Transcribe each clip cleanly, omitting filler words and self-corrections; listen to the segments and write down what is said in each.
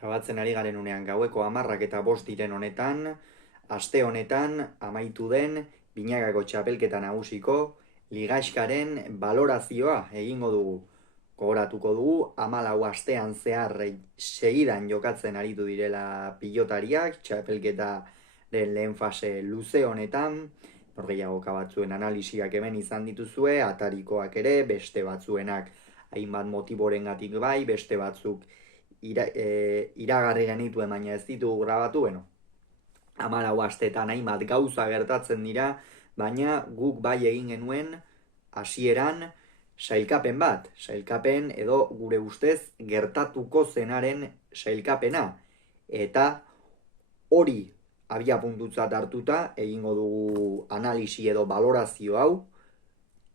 Grabatzen ari garen unean gaueko 10:05 diren honetan, aste honetan amaitu den Binagako txapelketa nagusiko ligaxkaren balorazioa egingo dugu. Gogoratuko dugu 14 astean zehar segidan jokatzen aritu direla pilotariak txapelketaren lehen fase luze honetan. Norgehiagoka batzuen analisiak hemen izan dituzue, atarikoak ere, beste batzuenak hainbat motiborengatik bai, beste batzuk iragarri genituen baina ez ditugu grabatu, 14 asteetan hainbat gauza gertatzen dira, baina guk bai egin genuen hasieran sailkapen bat, sailkapen edo gure ustez gertatuko zenaren sailkapena, eta hori abiapuntutzat hartuta egingo dugu analisi edo balorazio hau,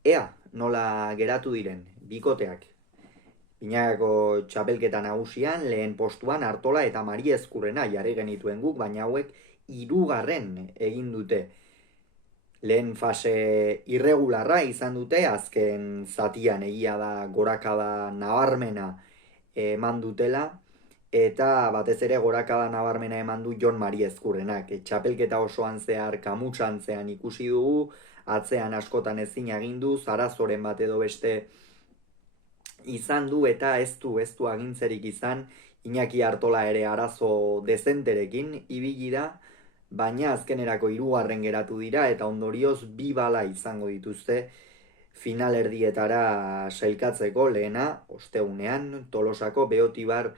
ea nola geratu diren bikoteak. Binagako txapelketa nagusian lehen postuan Artola eta Mari Ezkurrena jarri genituen guk, baina hauek 3. egin dute. Lehen fase irregularra izan dute, azken zatian egia da gorakada nabarmena eman dutela, eta batez ere gorakada nabarmena eman du Jon Mari Ezkurrenak. Txapelketa osoan zehar kamutsantzean ikusi dugu, atzean askotan ezin egin du, Zarazoren bat edo beste izan du eta ez du agintzerik izan. Iñaki Artola ere arazo dezenterekin ibili da, baina azkenerako 3. geratu dira eta ondorioz 2 bala izango dituzte finalerdietara sailkatzeko. Lehena ostegunean Tolosako Beotibar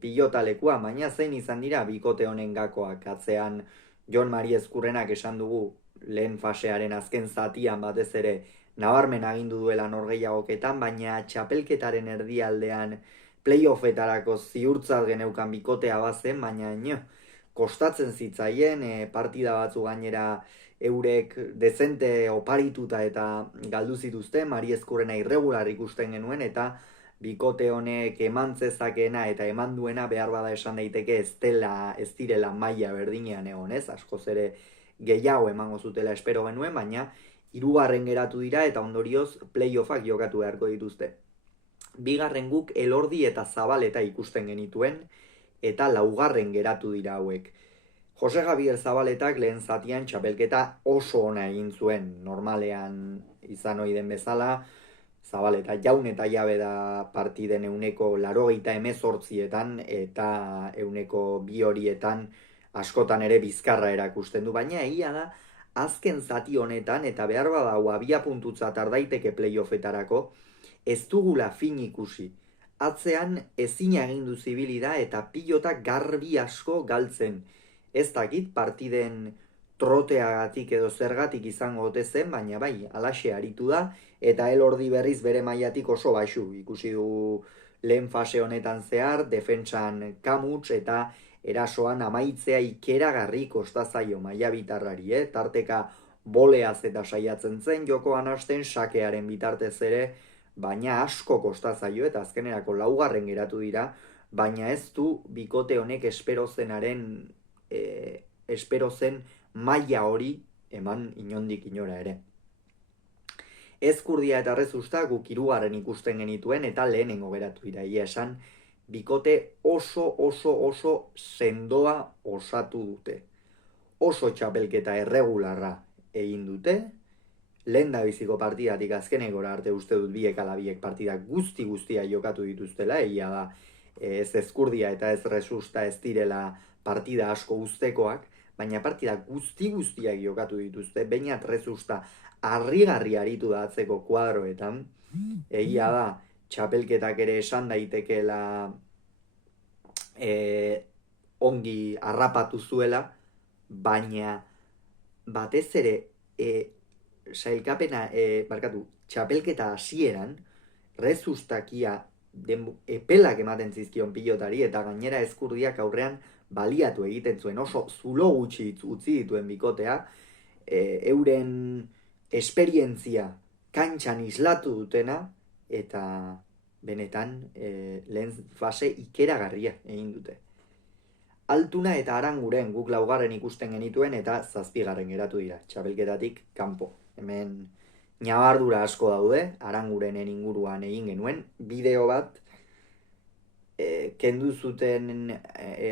pilotalekua, baina zein izan dira bikote honen gakoak. Atzean Jon Mari Ezkurrenak esan dugu lehen fasearen azken zatian batez ere nabarmen agindu duela norgehiagoketan, baina txapelketaren erdialdean playoffetarako ziurtzat geneukan bikotea bazen, baina kostatzen zitzaien, partida batzu gainera eurek dezente oparituta eta galdu zituzten, Mari Ezkurrena irregular ikusten genuen, eta bikote honek eman zezakeena eta eman duena behar bada esan daiteke ez direla maila berdinean egon, ez? Askoz ere gehiago emango zutela espero genuen, baina 3. geratu dira eta ondorioz playoffak jokatu beharko dituzte. 2. guk Elordi eta Zabaleta ikusten genituen eta 4. geratu dira hauek. Jose Javier Zabaletak lehen zatian txapelketa oso ona egin zuen, normalean izan ohi den bezala. Zabaleta jaun eta jabe da partiden 88%etan eta 2 horietan askotan ere bizkarra erakusten du, baina egia da azken zati honetan, eta behar badau abiapuntutzat daiteke playoffetarako, ez dugula fin ikusi. Atzean ezin agindu zibili da eta pilotak garbi asko galtzen. Ez dakit partiden troteagatik edo zergatik izango ote zen, baina bai, alaxe aritu da, eta Elordi berriz bere mailatik oso baxu. Ikusi dugu lehen fase honetan zehar, defentsan kamuts eta erasoan amaitzea ikeragarri kostazaio maila bitarrari, tarteka boleaz eta saiatzen zen jokoan hasten, sakearen bitartez ere, baina asko kostazaio eta azkenerako 4. geratu dira, baina ez du bikote honek espero zen maila hori eman inondik inora ere. Ezkurdia eta Rezusta guk 3. ikusten genituen eta lehenengo geratu dira, esan, bikote oso sendoa osatu dute. Oso txapelketa erregularra egin dute. Lehen da biziko partidatik azkenegora arte uste dut biek ala biek partidak guztia jokatu dituztela. Egia da ez Ezkurdia eta ez Rezusta ez direla partida asko uztekoak, baina partida guztiak jokatu dituzte. Beñat Rezusta harrigarri aritu da atzeko kuadroetan. Egia da txapelketak ere esan daitekeela ongi harrapatu zuela, baina batez ere sailkapena, txapelketa hasieran Rezustakia epelak ematen zizkion pilotari eta gainera Ezkurdiak aurrean baliatu egiten zuen, oso zulo gutxi utzi dituen bikotea, euren esperientzia kantxan islatu dutena, eta benetan lehen fase ikeragarria egin dute. Altuna eta Aranguren guk 4. ikusten genituen eta 7. geratu dira, txapelketatik kanpo. Hemen ñabardura asko daude, Arangurenen inguruan egin genuen bideo bat, kendu zuten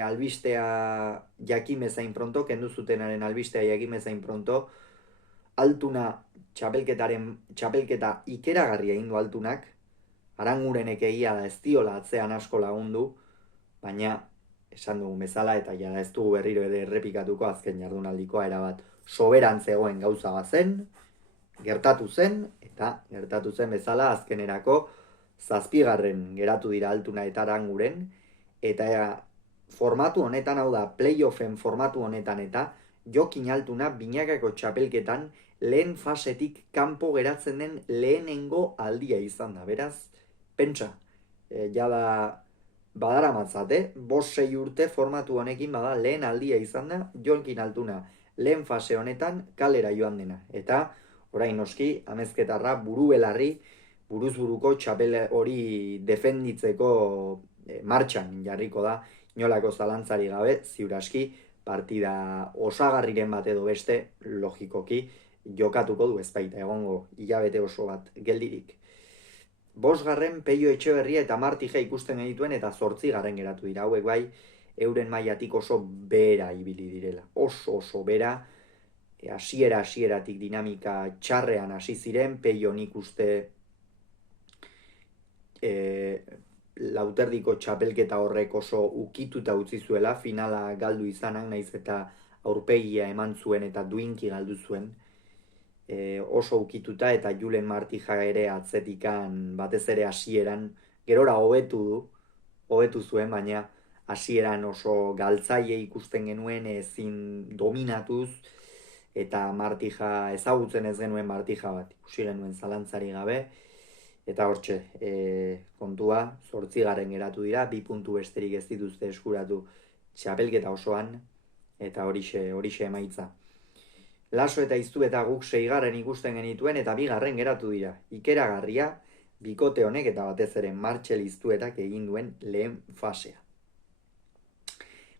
albistea jakin bezain pronto, kendu zutenaren albistea jakin bezain pronto, Altuna txapelketa ikeragarria egin du Altunak, Arangurenek egia da ez diola atzean asko lagundu, baina esan dugun bezala eta jada ez dugu berriro ere errepikatuko azken jardunaldikoa erabat soberan zegoen gauza bat zen, gertatu zen bezala azkenerako 7. geratu dira Altuna eta Aranguren, eta formatu honetan, hau da, playoffen formatu honetan eta Jokin Altuna binakako txapelketan lehen fasetik kanpo geratzen den lehenengo aldia izan da. Beraz, pentsa, jada badara matzate, 5-6 urte formatu honekin bada lehen aldia izan da Jokin Altuna lehen fase honetan kalera joan dena. Eta orain noski, amezketarra buru-belarri, buruz-buruko txapel hori defenditzeko martxan jarriko da, inolako zalantzari gabe, ziur aski, partida osagarriren bat edo beste, logikoki, jokatuko du ez baita egongo hilabete oso bat geldirik. 5. Peio Etxeberria eta Martija ikusten genituen eta 8. geratu dira. Hauek bai, euren mailatik oso bera ibili direla. Oso bera, hasieratik dinamika txarrean hasi ziren, Peio nik uste Lauterdiko txapelketa horrek oso ukituta utzi zuela, finala galdu izanak, naiz eta aurpegia eman zuen eta duinki galdu zuen. Oso ukituta eta Julen Martija ere atzetikan batez ere hasieran, gerora hobetu zuen, baina hasieran oso galtzaile ikusten genuen ezin dominatuz, eta Martija ezagutzen ez genuen Martija bat, ikusi genuen zalantzari gabe, eta hortxe, kontua, 8. geratu dira, 2 puntu besterik ez dituzte eskuratu txapelketa osoan, eta horixe emaitza. Laso eta Iztu eta guk 6. ikusten genituen eta 2. geratu dira. Ikeragarria, bikote honek eta batez ere Martxel Iztuetak egin duen lehen fasea.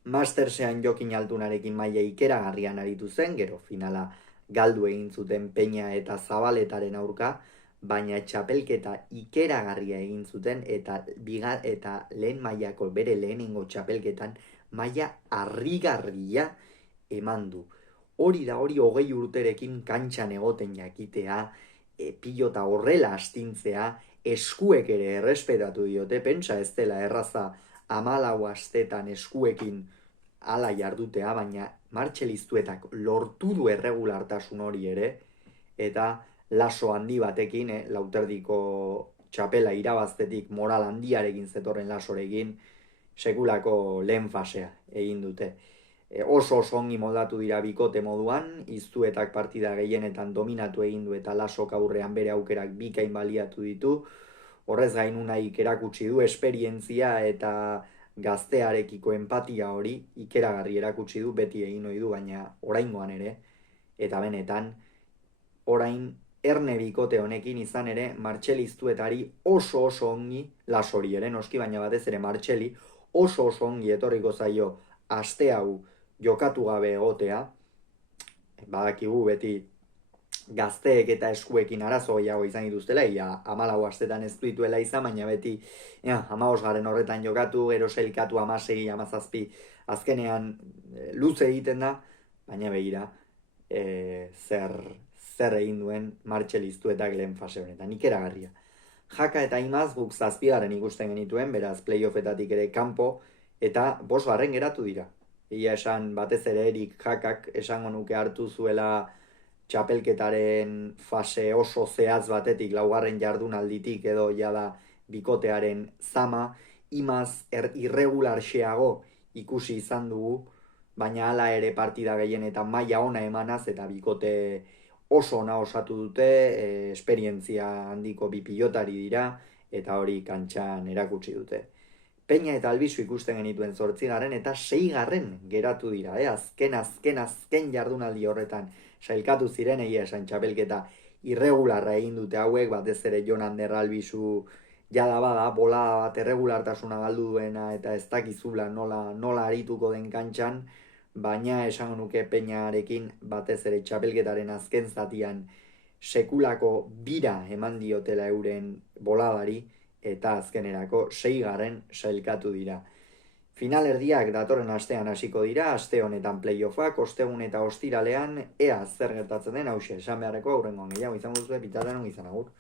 Mastersean Jokin Altunarekin maila ikeragarrian aritu zen, gero finala galdu egin zuten Peña eta Zabaletaren aurka, baina txapelketa ikeragarria egin zuten eta lehen mailako bere lehenengo txapelketan maila harrigarria eman du. Hori 20 urterekin kantxan egoten jakitea, pilota horrela astintzea, eskuek ere errespetatu diote, pentsa ez dela erraza 14 astetan eskuekin hala jardutea, baina Martxel Iztuetak lortu du erregulartasun hori ere, eta laso handi batekin, Lauterdiko txapela irabaztetik moral handiarekin zetorren lasorekin, sekulako lehen fasea egin dute. Oso ongi moldatu dira bikote moduan, Iztuetak partida gehienetan dominatu egin du eta lasok aurrean bere aukerak bikain baliatu ditu, horrez gain Unaik erakutsi du esperientzia eta gaztearekiko empatia hori ikeragarri erakutsi du, beti egin ohi du, baina oraingoan ere, eta benetan, orain erne bikote honekin izan ere, Martxel Iztuetari oso ongi, lasori ere noski, baina batez ere Martxeli, oso ongi etorriko zaio aste hau jokatu gabe egotea, badakigu beti gazteek eta eskuekin arazo gehiago izan dituztela, 14 astetan ez dituela izan, baina beti 15. horretan jokatu, gero selkatu 16, 17, azkenean luze egiten da, baina begira, zer egin duen Martxel Iztuetak lehen fase honetan, ikeragarria. Jaka eta Imaz guk 7. ikusten genituen, beraz playoffetatik ere kanpo, eta 5. geratu dira. Ia esan batez ere Erik Jakak esango nuke hartu zuela txapelketaren fase oso zehatz batetik 4. jardunalditik edo jada bikotearen zama, Imaz irregularxeago ikusi izan dugu, baina hala ere partida gehienetan maila ona emanaz eta bikote oso ona osatu dute, esperientzia handiko bi pilotari dira eta hori kantxan erakutsi dute. Peña eta Albizu ikusten genituen 8. eta 6. geratu dira, azken jardunaldi horretan sailkatu ziren, egia esan txapelketa irregularra egin dute hauek, batez ere Jon Ander Albizu jada bada, bola bat erregulartasuna galdu duena eta ez dakizula nola arituko den kantxan, baina esango nuke Peñarekin batez ere txapelketaren azken zatian sekulako bira eman diotela euren boladari, eta azkenerako 6. sailkatu dira. Finalerdiak datorren astean hasiko dira, aste honetan playoffak, ostegun eta ostiralean, ea zer gertatzen den hause, esan beharreko aurrengoan gehiago izango zuen, pitatzen izan agur.